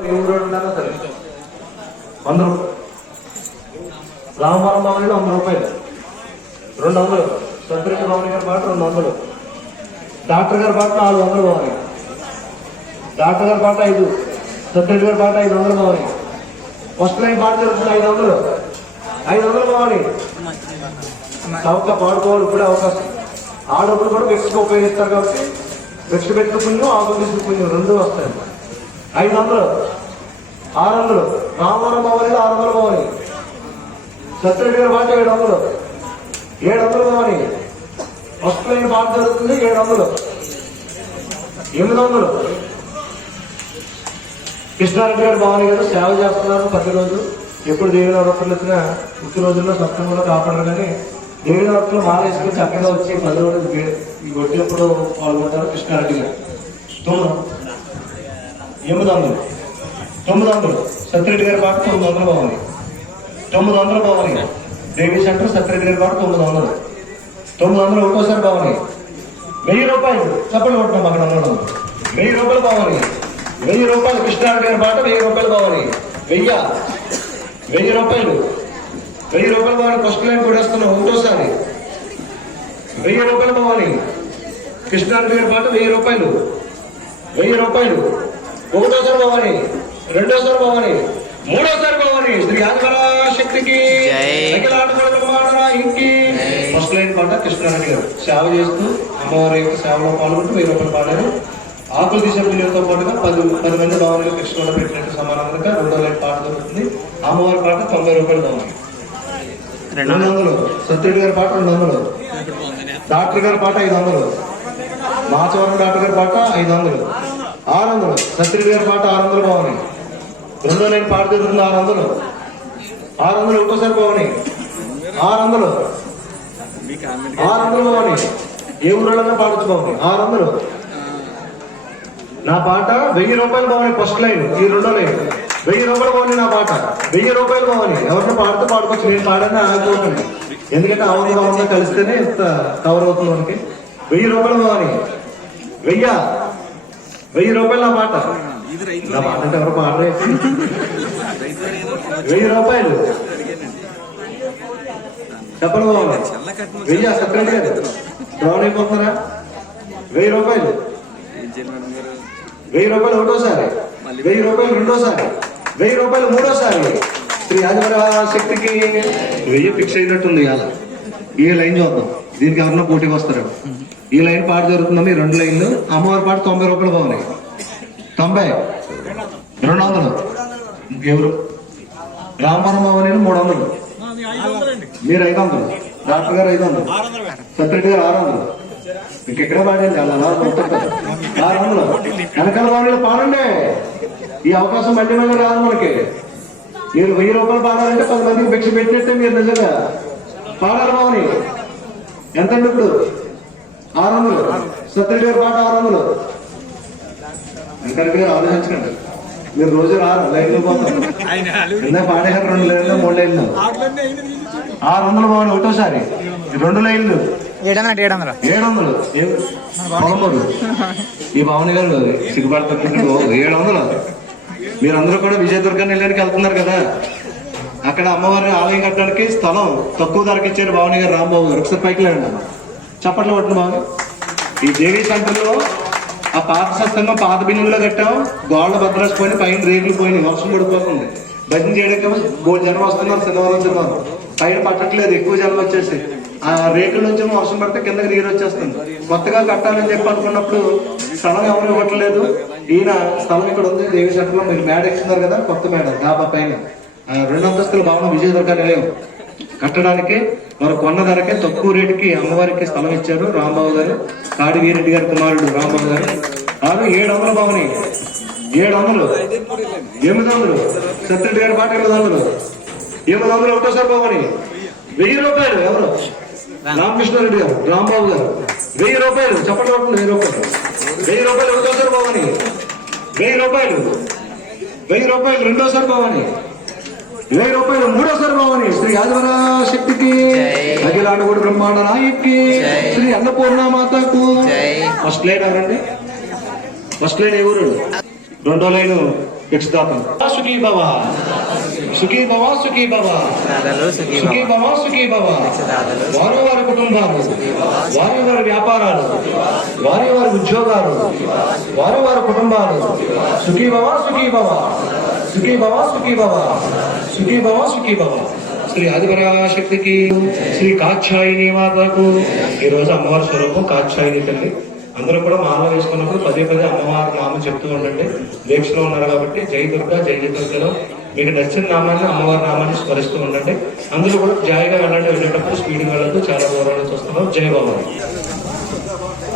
ఏ ఊరు వంద రూపాయలు. రామవరం వంద రూపాయలు. రెండు వందలు. సత్యరెడ్డి భవని గారి బాట రెండు వందలు. డాక్టర్ గారి బాట నాలుగు వందలు భవని. డాక్టర్ గారి పాట ఐదు. సత్యరెడ్డి గారి పాట ఐదు వందలు భవని. ఫస్ట్ లైన్ బాట జరుగుతుంది ఐదు వందలు. ఐదు వందలు భవని. చౌక పాడుకోవాలి ఇప్పుడే అవకాశం. ఆడప్పుడు కూడా వ్యక్తికి ఉపయోగిస్తారు కాబట్టి వ్యక్తి పెట్టుకుని పుణ్యం ఆకు రెండు వస్తాయి. ఐదు వందలు ఆరు వందలు రామవరం భవని ఆరు వందలు భవని సత్యరెడ్డి గారి పాట ఏడు వందలు ఏడు వందలు భవని ఫస్ట్ లైన్ పాట జరుగుతుంది ఏడు వందలు ఎనిమిది వందలు కృష్ణారెడ్డి గారు భవాని గారు సేవ చేస్తున్నారు ప్రతి రోజు ఎప్పుడు దేవుని నవరాత్రులు వచ్చినా ఉత్తి రోజుల్లో సత్సంగంలో కాపాడరు కానీ దేవుని నవరాత్రులు మానేసుకుని చక్కగా వచ్చి పది రోజులు వే- ఈ ఒడ్డెప్పుడు పాల్గొంటారు కృష్ణారెడ్డి గారు. తొమ్మిది ఎనిమిది వందలు తొమ్మిది వందలు సత్యరెడ్డి గారి పాట తొమ్మిది వందలు బాగుంది తొమ్మిది వందలు బాగున్నాయి దేవి సెంటర్ సత్యరెడ్డి గారి పాట తొమ్మిది వందలు తొమ్మిది వందలు ఒకటోసారి బాగున్నాయి వెయ్యి రూపాయలు చప్పట్లు కొట్టినాం అక్కడ ఉండడం వెయ్యి రూపాయలు బాగున్నాయి వెయ్యి రూపాయలు కృష్ణారెడ్డి గారి పాట వెయ్యి రూపాయలు బాగున్నాయి వెయ్య. వెయ్యి రూపాయలు. వెయ్యి రూపాయలు భవని ఫస్ట్ లైన్ కూడా వస్తున్నాం ఒకటోసారి వెయ్యి రూపాయలు బాగున్నాయి కృష్ణారెడ్డి గారి పాట వెయ్యి రూపాయలు. వెయ్యి రూపాయలు. ఒకటోసారి భవాని రెండోసారి భవాని మూడోసారి భవాని శ్రీ ఆదివర శక్తికి ఇంకి ఫస్ట్ లైన్ పాట కృష్ణారెడ్డి గారు. సేవ చేస్తూ అమ్మవారి యొక్క సేవలో పాల్గొంటూ వెయ్యి రూపాయలు పాడారు. ఆకులు తీసే పిల్లలతో పాటుగా పది పది మంది భావనలు కృష్ణుడు పెట్టినట్టు సమానంగా రెండో లైన్ పాట దొరుకుతుంది. అమ్మవారి పాట తొంభై రూపాయలు భవాని రెండు వందలు. సత్యుడి గారి పాట రెండు వందలు. డాక్టర్ గారి పాట ఐదు వందలు. మాచవరం డాక్టర్ గారి పాట ఐదు వందలు. ఆరు వందలు. సత్రి గారి పాట ఆరు వందలు బాగున్నాయి రెండో లైన్ పాట జరుగుతుంది ఆరు వందలు. ఆరు వందలు ఒక్కోసారి బాగున్నాయి ఆరు వందలు. ఆరు వందలు బాగున్నాయి ఏ ఊళ్ళో పాడచ్చు బాగున్నాయి ఆరు వందలు. నా పాట వెయ్యి రూపాయలు బాగున్నాయి ఫస్ట్ లైన్. ఈ రెండో లైన్. వెయ్యి రూపాయలు బాగున్నాయి నా పాట. వెయ్యి రూపాయలు బాగున్నాయి ఎవరిని పాడితే పాడుకోవచ్చు. నేను పాడని ఆగిపోతుంది ఎందుకంటే అవును అవును కలిస్తేనే ఇంత కవర్ అవుతుంది మనకి. వెయ్యి రూపాయలు బాగున్నాయి వెయ్య. వెయ్యి రూపాయలు నా పాట నా పాట అంటే ఎవరు పాడరే వెయ్యి రూపాయలు. బాగున్నాయి వెయ్యి సెపరేట్ గారు డ్రాన్ అయిపోతున్నారా? వెయ్యి రూపాయలు. వెయ్యి రూపాయలు ఒకటోసారి. వెయ్యి రూపాయలు రెండోసారి. వెయ్యి రూపాయలు మూడోసారి. శ్రీ ఆదివర శక్తికి. వెయ్యి ఫిక్స్ అయినట్టుంది ఇవాళ. ఈ లైన్ చూద్దాం? దీనికి ఎవరన్నా పోటీకి వస్తారు ఈ లైన్ పాట జరుగుతుందని రెండు లైన్లు. అమ్మవారి పాట తొంభై రూపాయలు బాగున్నాయి. తొంభై? రెండు వందలు ఎవరు రామవరం భవని మూడు వందలు మీరు ఐదు వందలు డాక్టర్ గారు ఐదు వందలు సత్రెడ్డి గారు ఆరు వందలు ఇంకెక్కడ పాడండి అలా ఆరు వందలు వెనకాల బాగా పాడండి. ఈ అవకాశం మళ్ళీ మళ్ళీ రాదు మనకి. మీరు వెయ్యి రూపాయలు పాడాలంటే పది మందికి భిక్ష పెట్టినట్టే మీరు నిజంగా. పాడాలి బావని. ఎంతండి ఇప్పుడు? ఆరు వందలు. సత్రెడ్డి గారి పాట ఆరు వందలు. వెంకరెడ్డి గారు ఆలోచించకండి. మీరు రోజు రారు లైన్లో పోతారు. ఇందాక పాడేశారు రెండు లైన్లు మూడు లైన్లు. ఆరు వందలు బాగుంది ఒకటోసారి. రెండు లైన్లు. ఏడు వందలు ఏడు వందలు ఏడు వందలు ఏ- పొలమూరు ఈ భావన గారు సిగ్గుపడుతున్నట్టు ఏడు వందలు మీరందరూ కూడా విజయదుర్గ నెల్లూరికి వెళ్తున్నారు కదా. అక్కడ అమ్మవారి ఆలయం కట్టడానికి స్థలం తక్కువ ధరకి ఇచ్చారు భావని గారు రాంబాబు గారు. ఒకసారి పైకి లేండి అన్న చప్పట్లు కొట్టిన భావని ఈ దేవీ సెంటర్లో ఆ పాత సత్సంగం పాత బిల్లులో కట్టాం. గోళ్ళ భద్రాసు పోయిన పైన రేకులు పోయినాయి. వర్షం పడిపోతుంది భజన చేయడానికి మూడు జనం వస్తున్నారు శనివారం శనివారం. పైన పట్టట్లేదు ఎక్కువ జనం వచ్చేసి. ఆ రేకుల నుంచి వర్షం పడితే కిందకి నీరు వచ్చేస్తుంది. కొత్తగా కట్టాలని చెప్పి అనుకున్నప్పుడు స్థలం ఎవరు ఇవ్వట్లేదు. ఈయన స్థలం ఇక్కడ ఉంది దేవి సెంటర్లో మీరు మేడ ఇస్తున్నారు కదా కొత్త మేడ డాబా పైన. రెండు అంతస్తుల భవనం విజయదుర్గ నిలయం. కట్టడానికి మరి కొన్న ధరకే తక్కువ రేటుకి అమ్మవారికి స్థలం ఇచ్చారు రాంబాబు గారు కాడి వీరెడ్డి గారి కుమారుడు రాంబాబు గారు. వారు ఏడు వందలు భవని. ఏడు వందలు ఎనిమిది వందలు సత్యరెడ్డి గారి పాట ఎనిమిది వందలు ఎనిమిది వందలు ఒకటోసారి భవని. వెయ్యి రూపాయలు ఎవరు? రామకృష్ణారెడ్డి గారు రాంబాబు గారు. వెయ్యి రూపాయలు చెప్పండి కొట్టండి వెయ్యి రూపాయలు. వెయ్యి రూపాయలు ఒకటోసారి భవని. వెయ్యి రూపాయలు. వెయ్యి రూపాయలు రెండోసారి భవని. వెయ్యి రూపాయలు మూడోసారి భవని శ్రీ ఆదివర శక్తికి జై. అఖిలాండ కూడా బ్రహ్మాండ నాయక్కి. శ్రీ అన్నపూర్ణ మాతకు. ఫస్ట్ లైన్ ఎవరండి? ఫస్ట్ లైన్ ఎవరు రెండో లైన్ భిక్షదాతలు సుఖీ భవ. సుఖీ భవ సుఖీ భవ. సుఖీ భవ. సుఖీ భవ దాదాలు వారి వారి కుటుంబాలు వారి వారి వ్యాపారాలు వారి వారి ఉద్యోగాలు వారి వారి కుటుంబాలు సుఖీ భవ సుఖీ భవ. సుఖీ భవ సుఖీ భవ. సుఖీ భవ సుఖీ భవ. శ్రీ ఆదిపరాశక్తికి శ్రీ కాక్షాయిని మాతకు ఈ రోజు అమ్మవారి స్వరూపం కాక్షాయిని తల్లి. అందరూ కూడా మాల వేసుకున్నప్పుడు పదే పదే అమ్మవారి నామం చెప్తూ ఉండండి. దీక్షలో ఉన్నారు కాబట్టి జై దుర్గా జై దుర్గలో. మీకు నచ్చిన నామాన్ని అమ్మవారి నామాన్ని స్మరిస్తూ ఉండండి. అందులో కూడా జాయిగా వెళ్ళండి. వెళ్ళేటప్పుడు స్పీడ్గా వెళ్ళదు చాలా దూరాలు చూస్తున్నాం వస్తున్నారు. జై